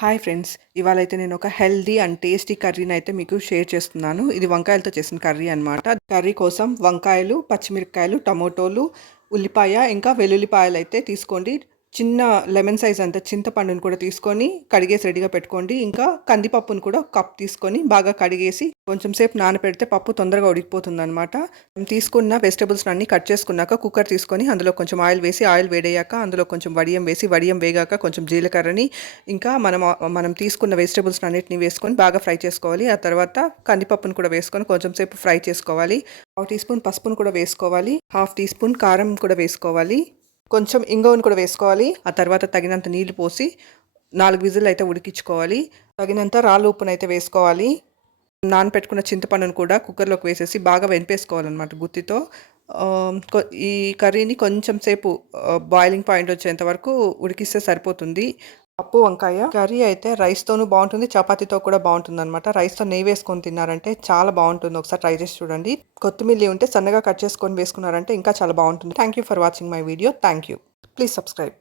Hi friends, ఇవాళైతే నేను ఒక healthy and tasty కర్రీని అయితే మీకు షేర్ చేస్తున్నాను. ఇది వంకాయలతో చేసిన కర్రీ అనమాట. కర్రీ కోసం వంకాయలు, పచ్చిమిరపకాయలు, టమోటోలు, ఉల్లిపాయ ఇంకా వెల్లుల్లిపాయలు అయితే తీసుకోండి. చిన్న లెమన్ సైజ్ అంత చింతపండుని కూడా తీసుకొని కడిగేసి రెడీగా పెట్టుకోండి. ఇంకా కందిపప్పును కూడా కప్ తీసుకొని బాగా కడిగేసి కొంచెం సేపు నానబెడితే పప్పు తొందరగా ఉడికిపోతుంది అనమాట. తీసుకున్న వెజిటబుల్స్ అన్ని కట్ చేసుకున్నాక కుక్కర్ తీసుకొని అందులో కొంచెం ఆయిల్ వేసి, ఆయిల్ వేడయ్యాక అందులో కొంచెం వడియం వేసి, వడియం వేగాక కొంచెం జీలకర్రని ఇంకా మనం తీసుకున్న వెజిటబుల్స్ అన్నిటిని వేసుకొని బాగా ఫ్రై చేసుకోవాలి. ఆ తర్వాత కందిపప్పును కూడా వేసుకొని కొంచెం సేపు ఫ్రై చేసుకోవాలి. 1/2 టీ స్పూన్ పసుపును కూడా వేసుకోవాలి. 1/2 టీ స్పూన్ కారం కూడా వేసుకోవాలి. కొంచెం ఇంగువను కూడా వేసుకోవాలి. ఆ తర్వాత తగినంత నీళ్లు పోసి 4 విజిల్ అయితే ఉడికించుకోవాలి. తగినంత రాళ్ళ ఉప్పునైతే వేసుకోవాలి. నానపెట్టుకున్న చింతపండును కూడా కుక్కర్లోకి వేసేసి బాగా వెనిపేసుకోవాలన్నమాట గుత్తితో. ఈ కర్రీని కొంచెం సేపు బాయిలింగ్ పాయింట్ వచ్చేంత వరకు ఉడికిస్తే సరిపోతుంది. పప్పు వంకాయ కర్రీ అయితే రైస్తోనూ బాగుంటుంది, చపాతీతో కూడా బాగుంటుంది అనమాట. రైస్తో నెయ్యి వేసుకొని తిన్నారంటే చాలా బాగుంటుంది. ఒకసారి ట్రై చేసి చూడండి. కొత్తిమీర ఉంటే సన్నగా కట్ చేసుకొని వేసుకున్నారంటే ఇంకా చాలా బాగుంటుంది. Thank you for watching my video. Thank you. Please subscribe.